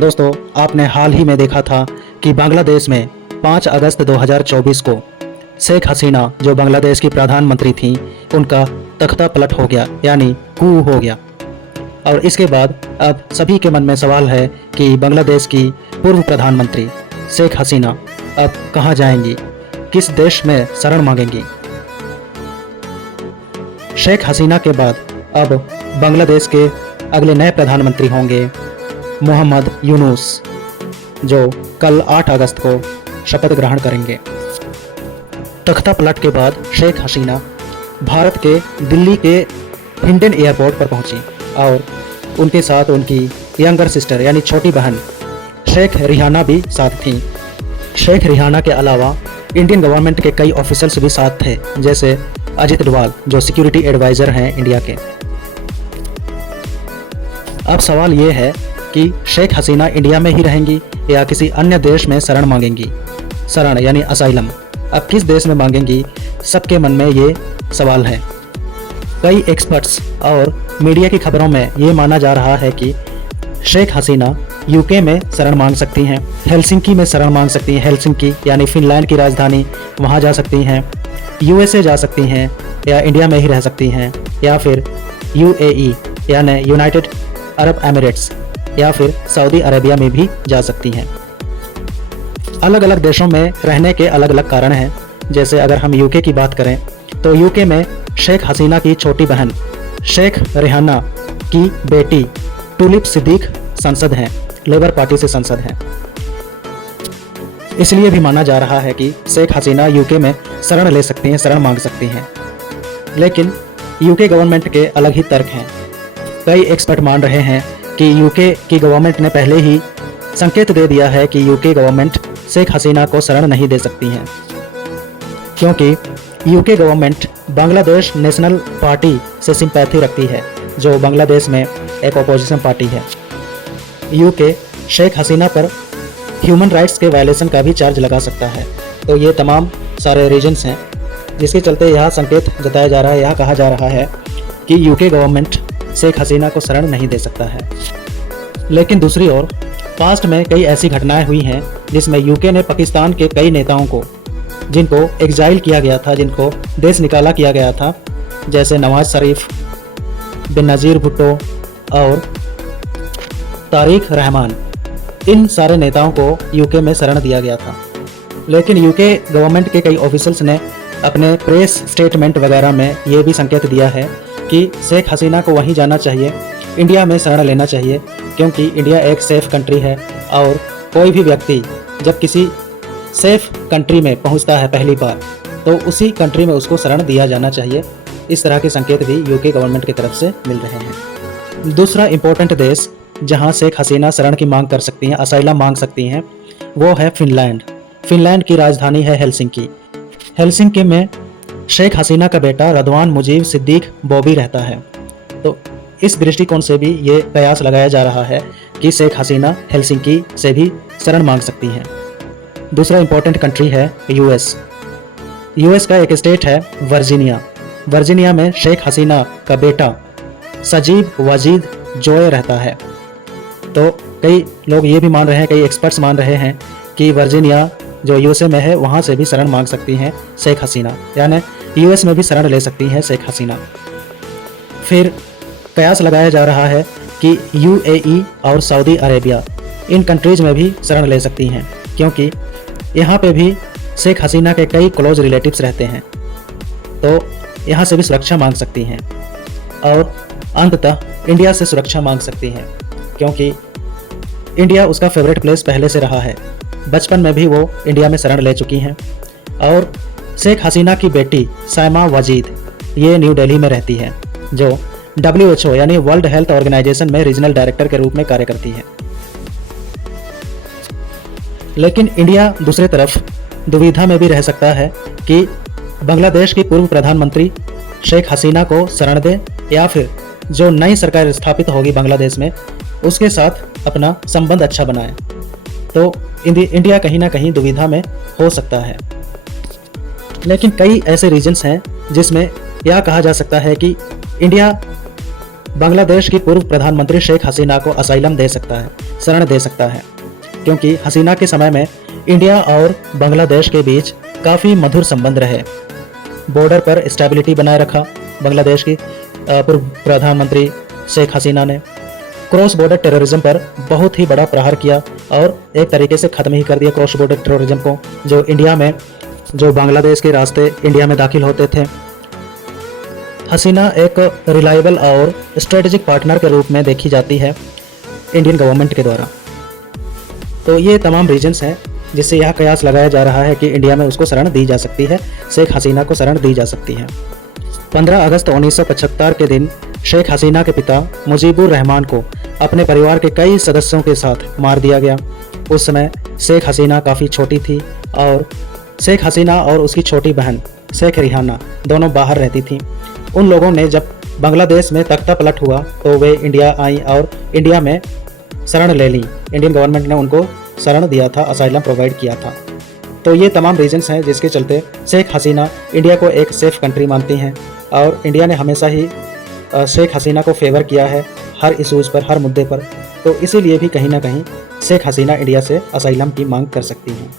दोस्तों, आपने हाल ही में देखा था कि बांग्लादेश में 5 अगस्त 2024 को शेख हसीना जो बांग्लादेश की प्रधानमंत्री थी, उनका तख्ता पलट हो गया, यानी कू हो गया। और इसके बाद अब सभी के मन में सवाल है कि बांग्लादेश की पूर्व प्रधानमंत्री शेख हसीना अब कहां जाएंगी, किस देश में शरण मांगेंगी। शेख हसीना के बाद अब बांग्लादेश के अगले नए प्रधानमंत्री होंगे मोहम्मद यूनुस, जो कल 8 अगस्त को शपथ ग्रहण करेंगे। तख्ता पलट के बाद शेख हसीना भारत के दिल्ली के हिंडन एयरपोर्ट पर पहुंची और उनके साथ उनकी यंगर सिस्टर यानी छोटी बहन शेख रिहाना भी साथ थी। शेख रिहाना के अलावा इंडियन गवर्नमेंट के कई ऑफिसर्स भी साथ थे, जैसे अजित डोवाल जो सिक्योरिटी एडवाइज़र हैं इंडिया के। अब सवाल ये है कि शेख हसीना इंडिया में ही रहेंगी या किसी अन्य देश में शरण मांगेंगी। शरण यानी असाइलम अब किस देश में मांगेंगी, सबके मन में ये सवाल है। कई एक्सपर्ट्स और मीडिया की खबरों में ये माना जा रहा है कि शेख हसीना यूके में शरण मांग सकती हैं, हेलसिंकी में शरण मांग सकती हैं, हेलसिंकी यानी फिनलैंड की राजधानी, वहाँ जा सकती हैं, यूएसए जा सकती हैं या इंडिया में ही रह सकती हैं, या फिर यूएई यानी यूनाइटेड अरब एमिरेट्स या फिर सऊदी अरेबिया में भी जा सकती हैं। अलग अलग देशों में रहने के अलग अलग कारण हैं। जैसे अगर हम यूके की बात करें तो यूके में शेख हसीना की छोटी बहन शेख रिहाना की बेटी टुलिप सिद्दीक संसद हैं, लेबर पार्टी से संसद हैं। इसलिए भी माना जा रहा है कि शेख हसीना यूके में शरण ले सकती हैं, शरण मांग सकती हैं। लेकिन यूके गवर्नमेंट के अलग ही तर्क हैं। कई एक्सपर्ट मान रहे हैं कि यूके की गवर्नमेंट ने पहले ही संकेत दे दिया है कि यूके गवर्नमेंट शेख हसीना को शरण नहीं दे सकती हैं, क्योंकि UK government Bangladesh national party से सिंपैथी रखती है, जो बांग्लादेश में एक अपोजिशन पार्टी है। यूके शेख हसीना पर ह्यूमन राइट्स के वायलेशन का भी चार्ज लगा सकता है। तो ये तमाम सारे रीजन्स हैं जिसके चलते यह संकेत जताया जा रहा है, यह कहा जा रहा है कि यूके गवर्नमेंट शेख हसीना को शरण नहीं दे सकता है। लेकिन दूसरी ओर पास्ट में कई ऐसी घटनाएं हुई हैं जिसमें यूके ने पाकिस्तान के कई नेताओं को, जिनको एग्जाइल किया गया था, जिनको देश निकाला किया गया था, जैसे नवाज शरीफ, बेनज़ीर भुट्टो और तारिक रहमान, इन सारे नेताओं को यूके में शरण दिया गया था। लेकिन यूके गवर्नमेंट के कई ऑफिसर्स ने अपने प्रेस स्टेटमेंट वगैरह में ये भी संकेत दिया है कि शेख हसीना को वहीं जाना चाहिए, इंडिया में शरण लेना चाहिए, क्योंकि इंडिया एक सेफ़ कंट्री है और कोई भी व्यक्ति जब किसी सेफ़ कंट्री में पहुंचता है पहली बार, तो उसी कंट्री में उसको शरण दिया जाना चाहिए। इस तरह के संकेत भी यूके गवर्नमेंट की तरफ से मिल रहे हैं। दूसरा इम्पोर्टेंट देश जहां शेख हसीना शरण की मांग कर सकती हैं, असाइलम मांग सकती हैं, वो है फिनलैंड। फिनलैंड की राजधानी है हेलसिंकी। हेलसिंकी में शेख हसीना का बेटा रदवान मुजीब सिद्दीक बॉबी रहता है। तो इस दृष्टिकोण से भी ये कयास लगाया जा रहा है कि शेख हसीना हेलसिंकी से भी शरण मांग सकती हैं। दूसरा इम्पोर्टेंट कंट्री है यूएस। यूएस का एक स्टेट है वर्जीनिया। वर्जीनिया में शेख हसीना का बेटा सजीब वाजिद जोए रहता है। तो कई लोग ये भी मान रहे हैं, कई एक्सपर्ट्स मान रहे हैं कि वर्जीनिया जो यूएसए में है वहाँ से भी शरण मांग सकती हैं शेख हसीना, यानी यूएस में भी शरण ले सकती हैं शेख हसीना। फिर कयास लगाया जा रहा है कि यूएई और सऊदी अरेबिया, इन कंट्रीज़ में भी शरण ले सकती हैं, क्योंकि यहाँ पे भी शेख हसीना के कई क्लोज रिलेटिव्स रहते हैं। तो यहाँ से भी सुरक्षा मांग सकती हैं और अंततः इंडिया से सुरक्षा मांग सकती हैं, क्योंकि इंडिया उसका फेवरेट प्लेस पहले से रहा है। बचपन में भी वो इंडिया में शरण ले चुकी हैं। और शेख हसीना की बेटी साइमा वाजिद ये न्यू दिल्ली में रहती है, जो WHO यानी वर्ल्ड हेल्थ ऑर्गेनाइजेशन में रीजनल डायरेक्टर के रूप में कार्य करती है। लेकिन इंडिया दूसरी तरफ दुविधा में भी रह सकता है कि बांग्लादेश की पूर्व प्रधानमंत्री शेख हसीना को शरण दे या फिर जो नई सरकार स्थापित होगी बांग्लादेश में उसके साथ अपना संबंध अच्छा बनाए। तो इंडिया कहीं ना कहीं दुविधा में हो सकता है। लेकिन कई ऐसे रीजन्स हैं जिसमें यह कहा जा सकता है कि इंडिया बांग्लादेश की पूर्व प्रधानमंत्री शेख हसीना को असाइलम दे सकता है, शरण दे सकता है, क्योंकि हसीना के समय में इंडिया और बांग्लादेश के बीच काफ़ी मधुर संबंध रहे। बॉर्डर पर स्टेबिलिटी बनाए रखा बांग्लादेश की पूर्व प्रधानमंत्री शेख हसीना ने। क्रॉस बॉर्डर टेररिज्म पर बहुत ही बड़ा प्रहार किया और एक तरीके से ख़त्म ही कर दिया क्रॉस बॉर्डर टेररिज्म को, जो इंडिया में, जो बांग्लादेश के रास्ते इंडिया में दाखिल होते थे। हसीना एक रिलायबल और स्ट्रेटेजिक पार्टनर के रूप में देखी जाती है इंडियन गवर्नमेंट के द्वारा। तो ये तमाम रीजंस हैं जिससे यह कयास लगाया जा रहा है कि इंडिया में उसको शरण दी जा सकती है, शेख हसीना को शरण दी जा सकती है। 15 अगस्त 1975 के दिन शेख हसीना के पिता मुजीबुर रहमान को अपने परिवार के कई सदस्यों के साथ मार दिया गया। उस समय शेख हसीना काफ़ी छोटी थी और शेख हसीना और उसकी छोटी बहन शेख रिहाना दोनों बाहर रहती थीं। उन लोगों ने जब बांग्लादेश में तख्ता पलट हुआ तो वे इंडिया आई और इंडिया में शरण ले ली। इंडियन गवर्नमेंट ने उनको शरण दिया था, असाइलम प्रोवाइड किया था। तो ये तमाम रीजंस हैं जिसके चलते शेख हसीना इंडिया को एक सेफ़ कंट्री मानती हैं और इंडिया ने हमेशा ही शेख हसीना को फेवर किया है हर इशूज़ पर, हर मुद्दे पर। तो इसीलिए भी कहीं ना कहीं शेख हसीना इंडिया से असाइलम की मांग कर सकती हैं।